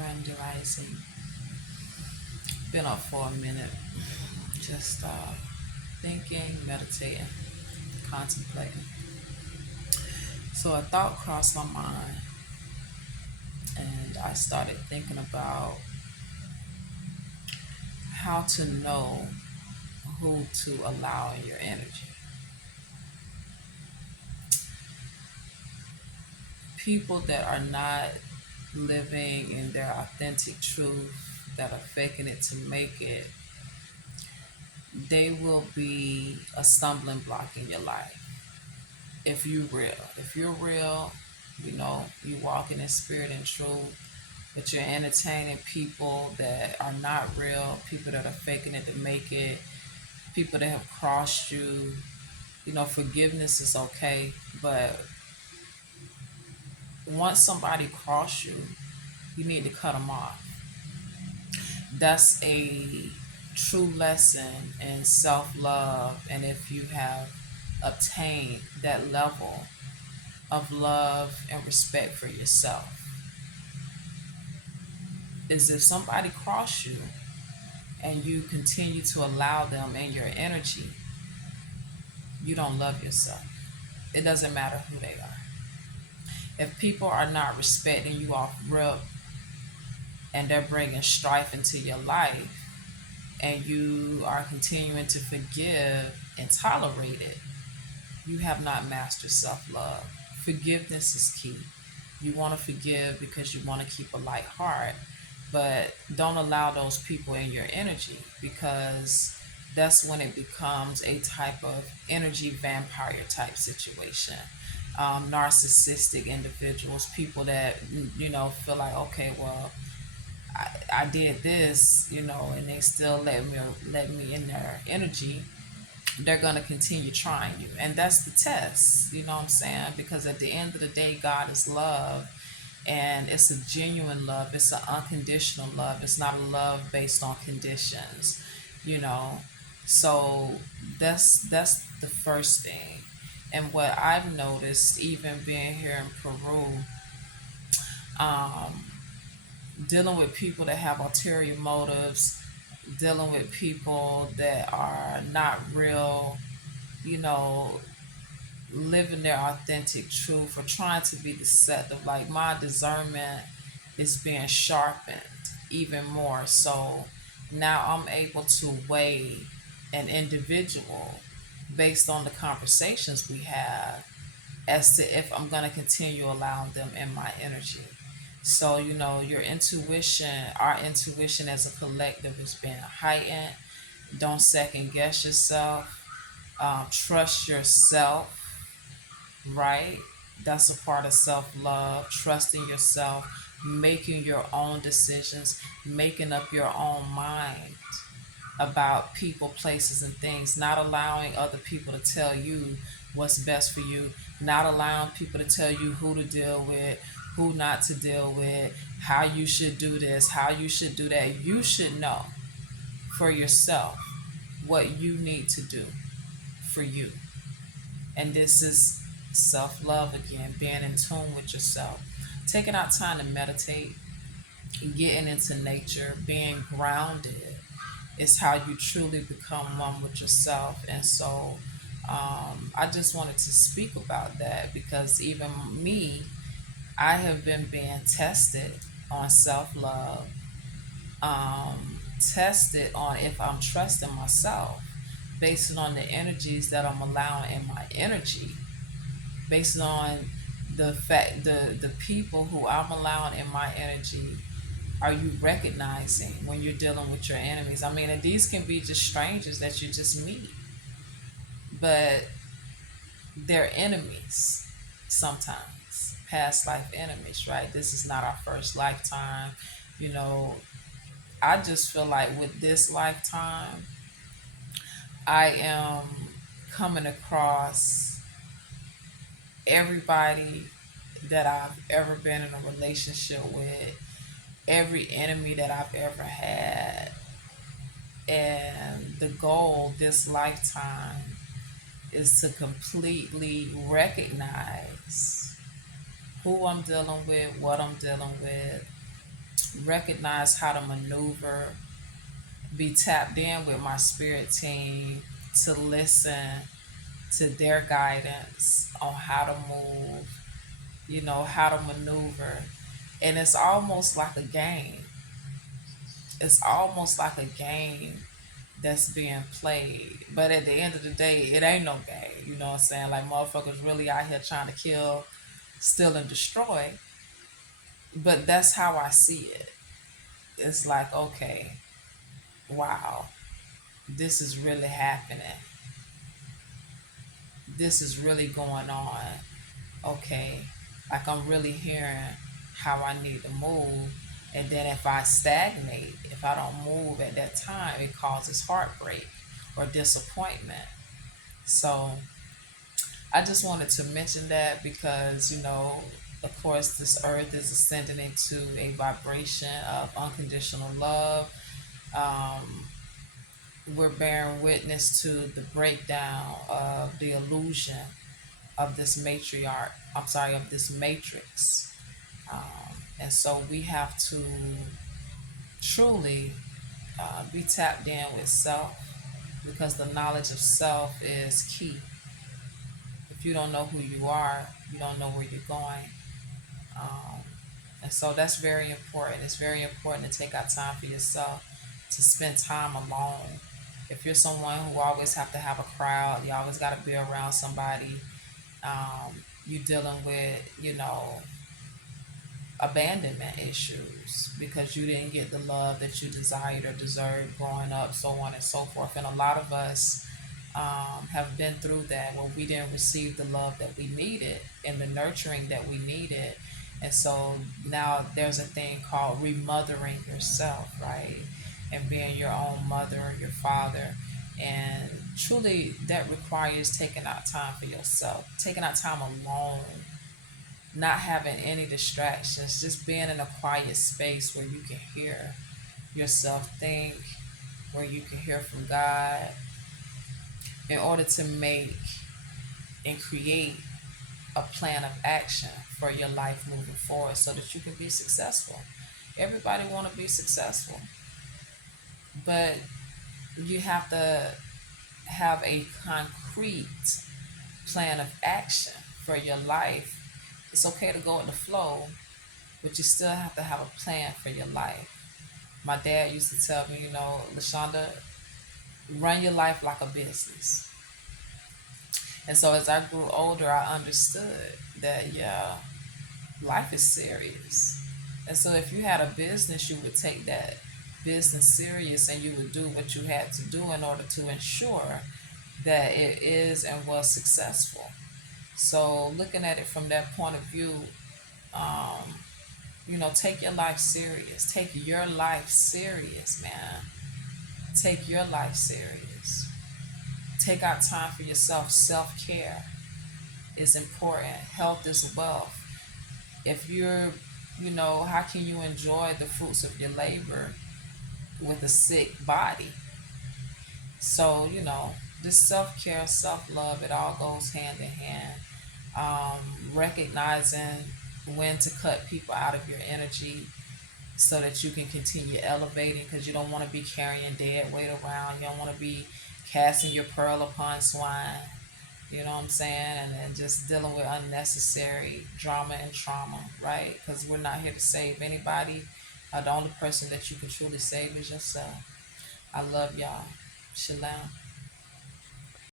Grand Rising. Been up for a minute, just thinking, meditating, contemplating. So a thought crossed my mind, and I started thinking about how to know who to allow in your energy. People that are not living in their authentic truth, that are faking it to make it, they will be a stumbling block in your life. If you're real, you walking in spirit and truth, but you're entertaining people that are not real, people that are faking it to make it, people that have crossed you. Forgiveness is okay, but once somebody crossed you, you need to cut them off. That's a true lesson in self love, and if you have obtained that level of love and respect for yourself, is if somebody cross you and you continue to allow them in your energy, you don't love yourself. It doesn't matter who they are. If people are not respecting you off rip and they're bringing strife into your life, and you are continuing to forgive and tolerate it, you have not mastered self love. Forgiveness is key. You want to forgive because you want to keep a light heart, but don't allow those people in your energy, because that's when it becomes a type of energy vampire type situation. Narcissistic individuals, people that feel like, okay, well, I did this, and they still let me in their energy. They're gonna continue trying you, and that's the test. You know what I'm saying? Because at the end of the day, God is love, and it's a genuine love. It's an unconditional love. It's not a love based on conditions. You know, so that's the first thing. And what I've noticed, even being here in Peru, um, dealing with people that have ulterior motives, dealing with people that are not real, you know, living their authentic truth or trying to be deceptive. Like, my discernment is being sharpened even more. So now I'm able to weigh an individual based on the conversations we have as to if I'm going to continue allowing them in my energy. So, your intuition, our intuition as a collective is being heightened. Don't second guess yourself. Trust yourself, right? That's a part of self love, trusting yourself, making your own decisions, making up your own mind about people, places, and things, not allowing other people to tell you what's best for you, not allowing people to tell you who to deal with, who not to deal with, how you should do this, how you should do that. You should know for yourself what you need to do for you. And this is self love again, being in tune with yourself, taking out time to meditate, getting into nature, being grounded is how you truly become one with yourself. And so I just wanted to speak about that, because even me, I have been being tested on self love, tested on if I'm trusting myself, based on the energies that I'm allowing in my energy, based on the people who I'm allowing in my energy. Are you recognizing when you're dealing with your enemies? I mean, and these can be just strangers that you just meet, but they're enemies sometimes, past life enemies, right? This is not our first lifetime. You know, I just feel like with this lifetime, I am coming across everybody that I've ever been in a relationship with, every enemy that I've ever had. And the goal this lifetime is to completely recognize who I'm dealing with, what I'm dealing with, recognize how to maneuver, be tapped in with my spirit team to listen to their guidance on how to move, how to maneuver. And it's almost like a game. It's almost like a game that's being played. But at the end of the day, it ain't no game. You know what I'm saying? Like motherfuckers really out here trying to kill, steal, and destroy. But that's how I see it. It's like, okay, wow, this is really happening. This is really going on. Okay, like I'm really hearing how I need to move. And then if I stagnate, if I don't move at that time, it causes heartbreak or disappointment. So I just wanted to mention that because, of course, this earth is ascending into a vibration of unconditional love. Um, we're bearing witness to the breakdown of the illusion of this matriarch, I'm sorry, of this matrix. And so we have to truly be tapped in with self because the knowledge of self is key. If you don't know who you are, you don't know where you're going. Um, and so that's very important. It's very important to take out time for yourself, to spend time alone. If you're someone who always have to have a crowd, you always got to be around somebody, you dealing with, abandonment issues because you didn't get the love that you desired or deserved growing up, so on and so forth. And a lot of us have been through that where we didn't receive the love that we needed and the nurturing that we needed. And so now there's a thing called remothering yourself, right? And being your own mother or your father. And truly, that requires taking out time for yourself, taking out time alone, not having any distractions, just being in a quiet space where you can hear yourself think, where you can hear from God in order to make and create a plan of action for your life moving forward so that you can be successful. Everybody want to be successful, but you have to have a concrete plan of action for your life. It's okay to go with the flow, but you still have to have a plan for your life. My dad used to tell me, LaShonda, run your life like a business. And so as I grew older, I understood that, yeah, life is serious. And so if you had a business, you would take that business serious and you would do what you had to do in order to ensure that it is and was successful. So looking at it from that point of view, um, take your life serious. Take your life serious, man. Take your life serious. Take out time for yourself. Self care is important. Health is wealth. If you're, how can you enjoy the fruits of your labor with a sick body? So, this self care, self love, it all goes hand in hand. Recognizing when to cut people out of your energy so that you can continue elevating because you don't want to be carrying dead weight around. You don't want to be casting your pearl upon swine. You know what I'm saying? And then just dealing with unnecessary drama and trauma, right? Because we're not here to save anybody. The only person that you can truly save is yourself. I love y'all. Shalom.